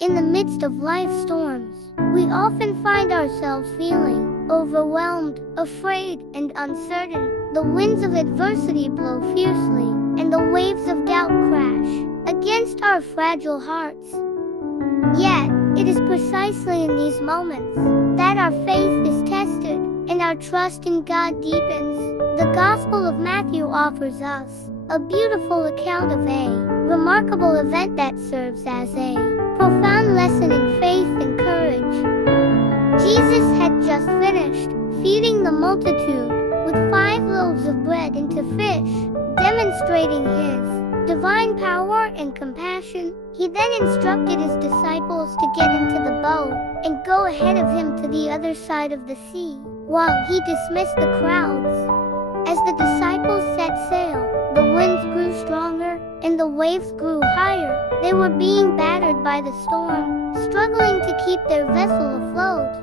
In the midst of life's storms, we often find ourselves feeling overwhelmed, afraid, and uncertain. The winds of adversity blow fiercely, and the waves of doubt crash against our fragile hearts. Yet, it is precisely in these moments that our faith is tested and our trust in God deepens. The Gospel of Matthew offers us a beautiful account of a remarkable event that serves as a profound lesson in faith and courage. Jesus had just finished feeding the multitude with 5 loaves of bread and 2 fish, demonstrating his divine power and compassion. He then instructed his disciples to get into the boat and go ahead of him to the other side of the sea, while he dismissed the crowds. As the disciples set sail, the winds grew stronger and the waves grew higher. They were being battered by the storm, struggling to keep their vessel afloat.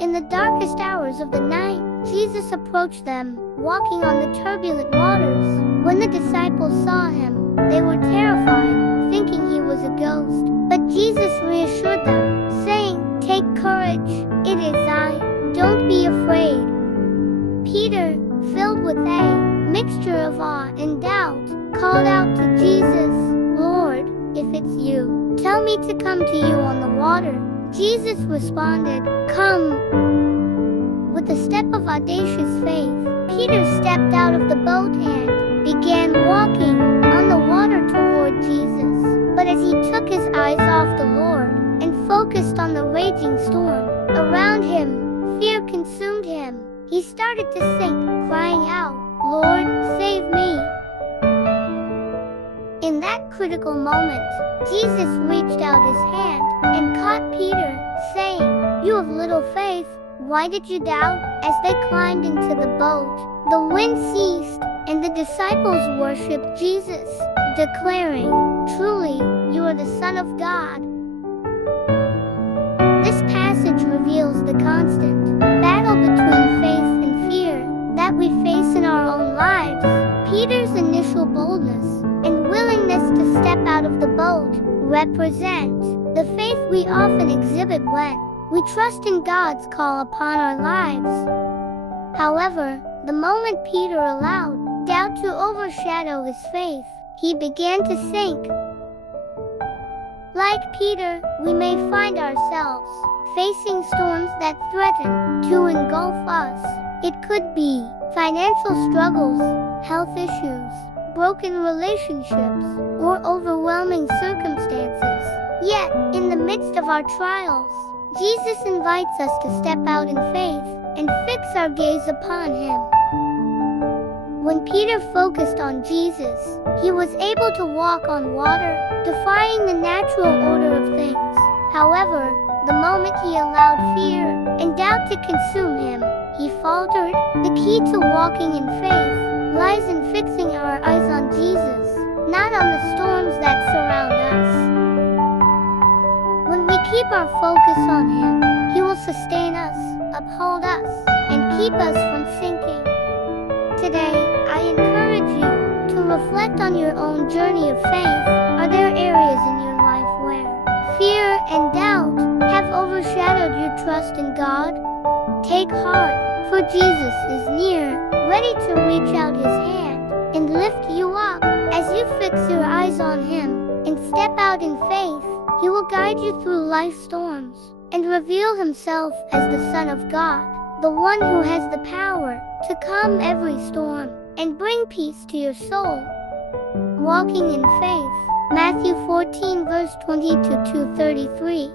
In the darkest hours of the night, Jesus approached them, walking on the turbulent waters. When the disciples saw him, they were terrified, thinking he was a ghost. But Jesus reassured them, saying, "Take courage, it is I, don't be afraid." Peter, filled with a mixture of awe and doubt, called out to Jesus, "Lord, if it's you, tell me to come to you on the water." Jesus responded, "Come." With a step of audacious faith, Peter stepped out of the boat and began walking on the water toward Jesus. But as he took his eyes off the Lord and focused on the raging storm around him, fear consumed him. He started to sink, crying out, "Lord, save me." In that critical moment, Jesus reached out his hand and caught Peter, saying, "You have little faith, why did you doubt?" As they climbed into the boat, the wind ceased, and the disciples worshipped Jesus, declaring, "Truly, you are the Son of God." This passage reveals the constant battle between faith and fear that we face in our own lives. Peter's initial boldness and willingness to step out of the boat represent the faith we often exhibit when we trust in God's call upon our lives. However, the moment Peter allowed doubt to overshadow his faith, he began to sink. Like Peter, we may find ourselves facing storms that threaten to engulf us. It could be financial struggles, health issues, broken relationships, or overwhelming circumstances. Yet, in the midst of our trials, Jesus invites us to step out in faith and fix our gaze upon him. When Peter focused on Jesus, he was able to walk on water, defying the natural order of things. However, the moment he allowed fear and doubt to consume him, he faltered. The key to walking in faith lies in fixing our eyes on Jesus, not on the storms that surround us. When we keep our focus on him, he will sustain us, uphold us, and keep us from sinking. Today, I encourage you to reflect on your own journey of faith. Are there areas in your life where fear and doubt have overshadowed your trust in God? Take heart, for Jesus is near, ready to reach out his hand and lift you up. As you fix your eyes on him and step out in faith, he will guide you through life's storms and reveal himself as the Son of God, the one who has the power to calm every storm and bring peace to your soul. Walking in faith, Matthew 14 verse 20 to 33.